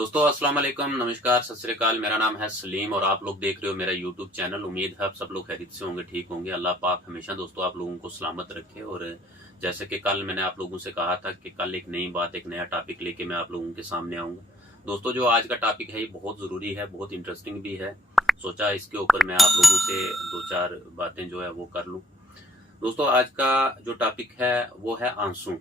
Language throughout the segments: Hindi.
दोस्तों अस्सलाम वालेकुम, नमस्कार, सत श्री अकाल। मेरा नाम है सलीम और आप लोग देख रहे हो मेरा यूट्यूब चैनल। उम्मीद है आप सब लोग खैरियत से होंगे, ठीक होंगे। अल्लाह पाक हमेशा दोस्तों आप लोगों को सलामत रखे। और जैसे कि कल मैंने आप लोगों से कहा था कि कल एक नई बात, एक नया टॉपिक लेके मैं आप लोगों के सामने आऊंगा। दोस्तों जो आज का टॉपिक है ये बहुत ज़रूरी है, बहुत इंटरेस्टिंग भी है। सोचा इसके ऊपर मैं आप लोगों से दो चार बातें जो है वो कर लूँ। दोस्तों आज का जो टॉपिक है वो है आंसू।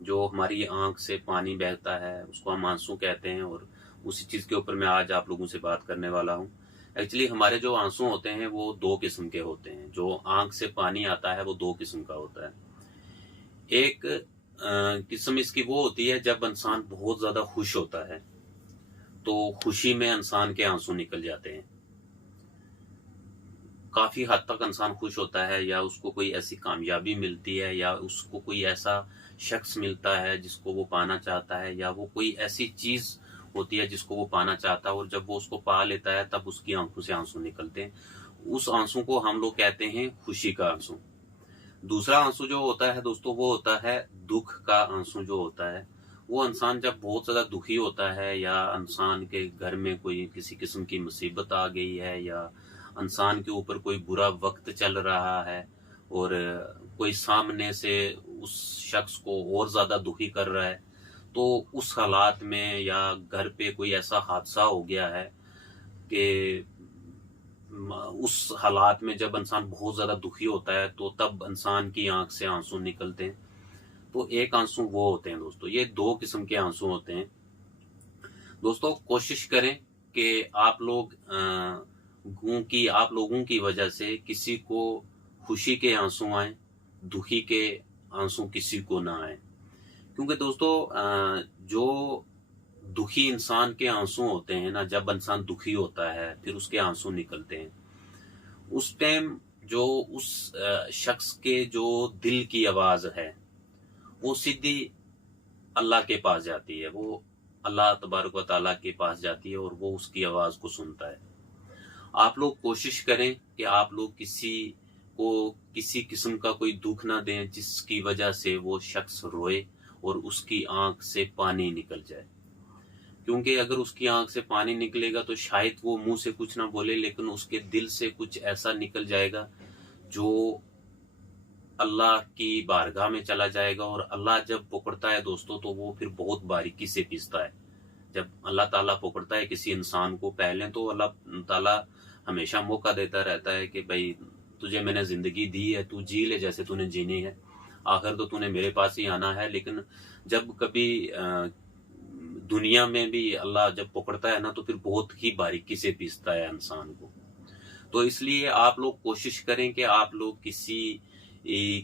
जो हमारी आंख से पानी बहता है उसको हम आंसू कहते हैं, और उसी चीज के ऊपर मैं आज आप लोगों से बात करने वाला हूँ। एक्चुअली हमारे जो आंसू होते हैं वो दो किस्म के होते हैं। जो आंख से पानी आता है वो दो किस्म का होता है। एक किस्म इसकी वो होती है जब इंसान बहुत ज्यादा खुश होता है तो खुशी में इंसान के आंसू निकल जाते हैं। काफी हद तक इंसान खुश होता है, या उसको कोई ऐसी कामयाबी मिलती है, या उसको कोई ऐसा शख्स मिलता है जिसको वो पाना चाहता है, या वो कोई ऐसी चीज होती है जिसको वो पाना चाहता है, और जब वो उसको पा लेता है तब उसकी आंखों से आंसू निकलते हैं। उस आंसू को हम लोग कहते हैं खुशी का आंसू। दूसरा आंसू जो होता है दोस्तों वो होता है दुख का आंसू। जो होता है वो इंसान जब बहुत ज्यादा दुखी होता है, या इंसान के घर में कोई किसी किस्म की मुसीबत आ गई है, या इंसान के ऊपर कोई बुरा वक्त चल रहा है, और कोई सामने से उस शख्स को और ज्यादा दुखी कर रहा है, तो उस हालात में, या घर पे कोई ऐसा हादसा हो गया है कि उस हालात में जब इंसान बहुत ज्यादा दुखी होता है तो तब इंसान की आंख से आंसू निकलते हैं। तो एक आंसू वो होते हैं दोस्तों, ये दो किस्म के आंसू होते हैं। दोस्तों कोशिश करें कि आप लोगों की वजह से किसी को खुशी के आंसू आए, दुखी के आंसू किसी को ना आए। क्योंकि दोस्तों जो दुखी इंसान के आंसू होते हैं ना, जब इंसान दुखी होता है फिर उसके आंसू निकलते हैं, उस टाइम जो उस शख्स के जो दिल की आवाज है वो सीधी अल्लाह के पास जाती है। वो अल्लाह तबारक व तआला के पास जाती है और वो उसकी आवाज को सुनता है। आप लोग कोशिश करें कि आप लोग किसी को किसी किस्म का कोई दुख ना दें जिसकी वजह से वो शख्स रोए और उसकी आंख से पानी निकल जाए। क्योंकि अगर उसकी आंख से पानी निकलेगा तो शायद वो मुंह से कुछ ना बोले, लेकिन उसके दिल से कुछ ऐसा निकल जाएगा जो अल्लाह की बारगाह में चला जाएगा। और अल्लाह जब पकड़ता है दोस्तों तो वो फिर बहुत बारीकी से पीसता है। जब अल्लाह ताला पकड़ता है किसी इंसान को, पहले तो अल्लाह ताला हमेशा मौका देता रहता है कि भाई तुझे मैंने जिंदगी दी है, तू जी ले जैसे तूने जीनी है, आखिर तो तूने मेरे पास ही आना है। लेकिन जब कभी दुनिया में भी अल्लाह जब पकड़ता है ना तो फिर बहुत ही बारीकी से पीसता है इंसान को। तो इसलिए आप लोग कोशिश करें कि आप लोग किसी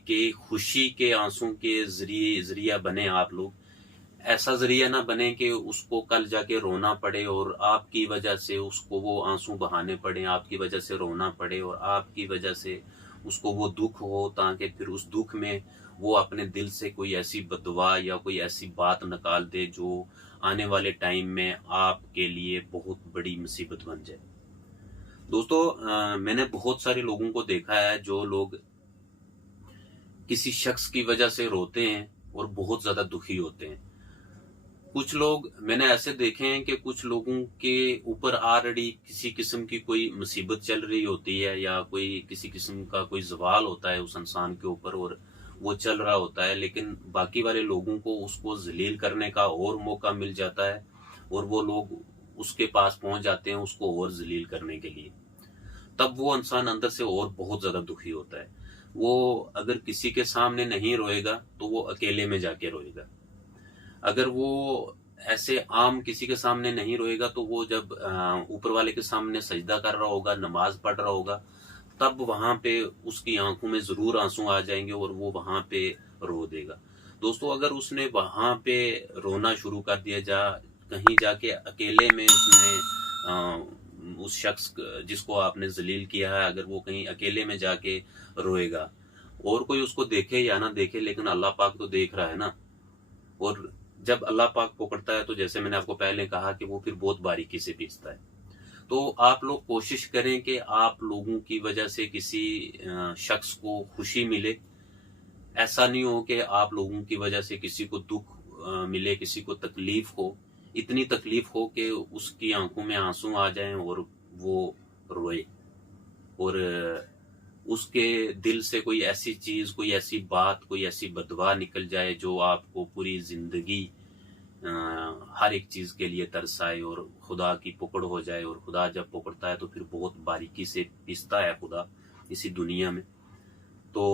के खुशी के आंसू के जरिया बने। आप लोग ऐसा जरिया ना बने कि उसको कल जाके रोना पड़े और आपकी वजह से उसको वो आंसू बहाने पड़े, आपकी वजह से रोना पड़े और आपकी वजह से उसको वो दुख हो, ताकि फिर उस दुख में वो अपने दिल से कोई ऐसी बददुआ या कोई ऐसी बात निकाल दे जो आने वाले टाइम में आपके लिए बहुत बड़ी मुसीबत बन जाए। दोस्तों मैंने बहुत सारे लोगों को देखा है जो लोग किसी शख्स की वजह से रोते हैं और बहुत ज्यादा दुखी होते हैं। कुछ लोग मैंने ऐसे देखे हैं कि कुछ लोगों के ऊपर ऑलरेडी किसी किस्म की कोई मुसीबत चल रही होती है, या कोई किसी किस्म का कोई जवाल होता है उस इंसान के ऊपर और वो चल रहा होता है, लेकिन बाकी वाले लोगों को उसको जलील करने का और मौका मिल जाता है और वो लोग उसके पास पहुंच जाते हैं उसको और जलील करने के लिए। तब वो इंसान अंदर से और बहुत ज्यादा दुखी होता है। वो अगर किसी के सामने नहीं रोएगा तो वो अकेले में जाके रोएगा। अगर वो ऐसे आम किसी के सामने नहीं रोएगा तो वो जब ऊपर वाले के सामने सजदा कर रहा होगा, नमाज पढ़ रहा होगा, तब वहां पे उसकी आंखों में जरूर आंसू आ जाएंगे और वो वहां पे रो देगा। दोस्तों अगर उसने वहां पे रोना शुरू कर दिया, कहीं जाके अकेले में उसने उस शख्स जिसको आपने जलील किया है, अगर वो कहीं अकेले में जाके रोएगा, और कोई उसको देखे या ना देखे लेकिन अल्लाह पाक तो देख रहा है ना। और जब अल्लाह पाक पकड़ता है तो जैसे मैंने आपको पहले कहा कि वो फिर बहुत बारीकी से पीसता है। तो आप लोग कोशिश करें कि आप लोगों की वजह से किसी शख्स को खुशी मिले। ऐसा नहीं हो कि आप लोगों की वजह से किसी को दुख मिले, किसी को तकलीफ हो। इतनी तकलीफ हो कि उसकी आंखों में आंसू आ जाएं और वो रोए, और उसके दिल से कोई ऐसी चीज, कोई ऐसी बात, कोई ऐसी बदवा निकल जाए जो आपको पूरी जिंदगी हर एक चीज के लिए तरसाए और खुदा की पकड़ हो जाए। और खुदा जब पकड़ता है तो फिर बहुत बारीकी से पीसता है खुदा इसी दुनिया में। तो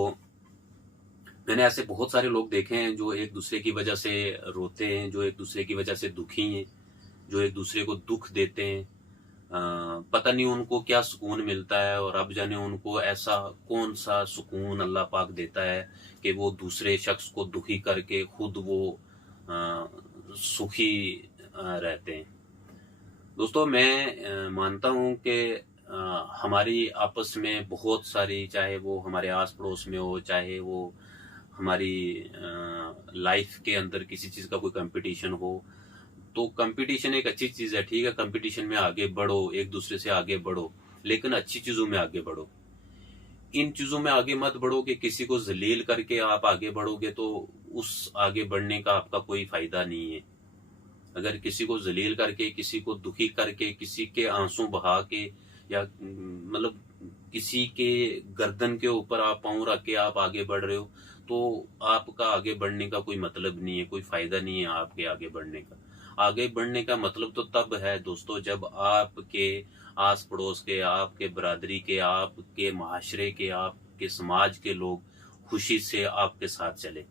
मैंने ऐसे बहुत सारे लोग देखे हैं जो एक दूसरे की वजह से रोते हैं, जो एक दूसरे की वजह से दुखी हैं, जो एक दूसरे को दुख देते हैं। पता नहीं उनको क्या सुकून मिलता है, और अब जाने उनको ऐसा कौन सा सुकून अल्लाह पाक देता है कि वो दूसरे शख्स को दुखी करके खुद वो सुखी रहते हैं। दोस्तों, मैं मानता हूं कि हमारी आपस में बहुत सारी, चाहे वो हमारे आस पड़ोस में हो, चाहे वो हमारी लाइफ के अंदर किसी चीज का कोई कंपटीशन हो, तो कंपटीशन एक अच्छी चीज है, ठीक है, कंपटीशन में आगे बढ़ो, एक दूसरे से आगे बढ़ो, लेकिन अच्छी चीजों में आगे बढ़ो। इन चीजों में आगे मत बढ़ो कि किसी को जलील करके आप आगे बढ़ोगे तो उस आगे बढ़ने का आपका कोई फायदा नहीं है। अगर किसी को जलील करके, किसी को दुखी करके, किसी के आंसू बहा के, या मतलब किसी के गर्दन के ऊपर आप पांव रख के आप आगे बढ़ रहे हो, तो आपका आगे बढ़ने का कोई मतलब नहीं है, कोई फायदा नहीं है आपके आगे बढ़ने का। आगे बढ़ने का मतलब तो तब है दोस्तों जब आपके आस पड़ोस के, आपके बरादरी के, आपके माशरे के, आपके समाज के लोग खुशी से आपके साथ चले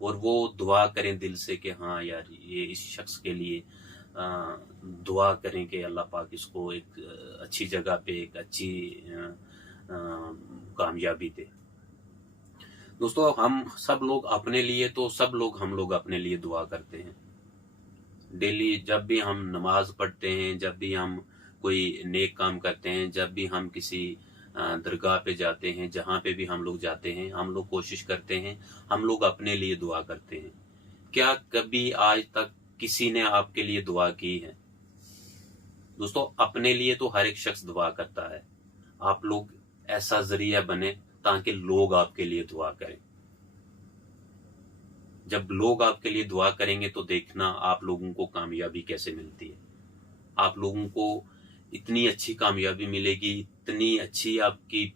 और वो दुआ करें दिल से कि हाँ यार, ये इस शख्स के लिए दुआ करें कि अल्लाह पाक इसको एक अच्छी जगह पे, एक अच्छी कामयाबी दे। दोस्तों, हम सब लोग अपने लिए, तो सब लोग हम लोग अपने लिए दुआ करते हैं डेली। जब भी हम नमाज पढ़ते हैं, जब भी हम कोई नेक काम करते हैं, जब भी हम किसी दरगाह पे जाते हैं, जहाँ पे भी हम लोग जाते हैं, हम लोग कोशिश करते हैं, हम लोग अपने लिए दुआ करते हैं। क्या कभी आज तक किसी ने आपके लिए दुआ की है? दोस्तों, अपने लिए तो हर एक शख्स दुआ करता है। आप लोग ऐसा जरिया बने ताकि लोग आपके लिए दुआ करें। जब लोग आपके लिए दुआ करेंगे तो देखना आप लोगों को कामयाबी कैसे मिलती है। आप लोगों को इतनी अच्छी कामयाबी मिलेगी, इतनी अच्छी आपकी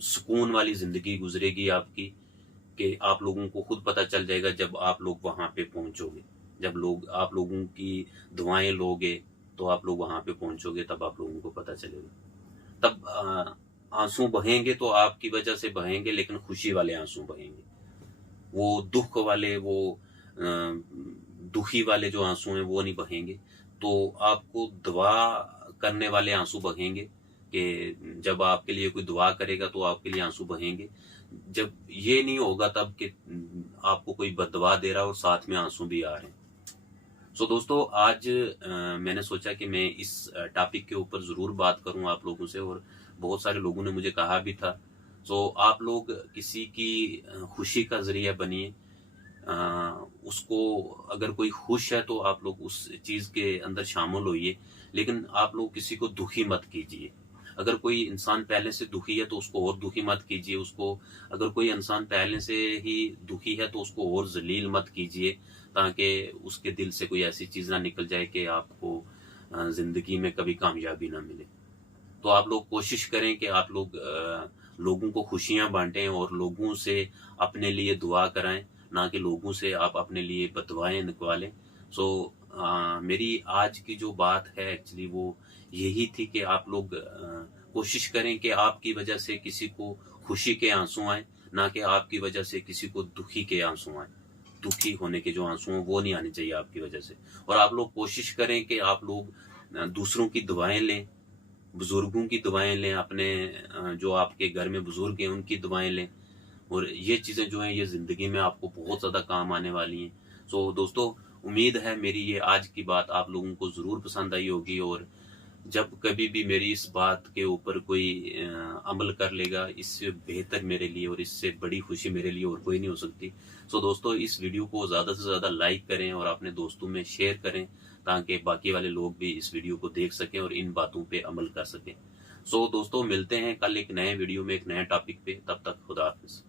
सुकून वाली जिंदगी गुजरेगी आपकी, कि आप लोगों को खुद पता चल जाएगा जब आप लोग वहां पे पहुंचोगे। जब लोग आप लोगों की दुआएं लोगे तो आप लोग वहां पे पहुंचोगे, तब आप लोगों को पता चलेगा। तब आंसू बहेंगे तो आपकी वजह से बहेंगे, लेकिन खुशी वाले आंसू बहेंगे। वो दुख वाले, वो दुखी वाले जो आंसू हैं वो नहीं बहेंगे। तो आपको दुआ करने वाले आंसू बहेंगे, कि जब आपके लिए कोई दुआ करेगा तो आपके लिए आंसू बहेंगे। जब ये नहीं होगा तब कि आपको कोई बददुआ दे रहा है और साथ में आंसू भी आ रहे हैं। सो दोस्तों, आज मैंने सोचा कि मैं इस टॉपिक के ऊपर जरूर बात करूं आप लोगों से, और बहुत सारे लोगों ने मुझे कहा भी था। सो आप लोग किसी की खुशी का जरिया बनिए। उसको अगर कोई खुश है तो आप लोग उस चीज के अंदर शामिल होइए, लेकिन आप लोग किसी को दुखी मत कीजिए। अगर कोई इंसान पहले से दुखी है तो उसको और दुखी मत कीजिए। उसको, अगर कोई इंसान पहले से ही दुखी है तो उसको और जलील मत कीजिए, ताकि उसके दिल से कोई ऐसी चीज ना निकल जाए कि आपको जिंदगी में कभी कामयाबी ना मिले। तो आप लोग कोशिश करें कि आप लोग लोगों को खुशियां बांटें और लोगों से अपने लिए दुआ कराएं, ना कि लोगों से आप अपने लिए बदवाएं निकवालें। सो मेरी आज की जो बात है एक्चुअली वो यही थी कि आप लोग कोशिश करें कि आपकी वजह से किसी को खुशी के आंसू आए, ना कि आपकी वजह से किसी को दुखी के आंसू आए। दुखी होने के जो आंसू हैं वो नहीं आने चाहिए आपकी वजह से। और आप लोग कोशिश करें कि आप लोग दूसरों की दुआएं लें, बुजुर्गों की दुआएं लें, अपने जो आपके घर में बुजुर्ग हैं उनकी दुआएं लें। और ये चीजें जो हैं ये जिंदगी में आपको बहुत ज्यादा काम आने वाली हैं। सो दोस्तों, उम्मीद है मेरी ये आज की बात आप लोगों को जरूर पसंद आई होगी, और जब कभी भी मेरी इस बात के ऊपर कोई अमल कर लेगा, इससे बेहतर मेरे लिए और इससे बड़ी खुशी मेरे लिए और कोई नहीं हो सकती। सो दोस्तों, इस वीडियो को ज्यादा से ज्यादा लाइक करें और अपने दोस्तों में शेयर करें, ताकि बाकी वाले लोग भी इस वीडियो को देख सकें और इन बातों पे अमल कर सकें। सो दोस्तों, मिलते हैं कल एक नए वीडियो में एक नए टॉपिक पे। तब तक खुदा हाफिज।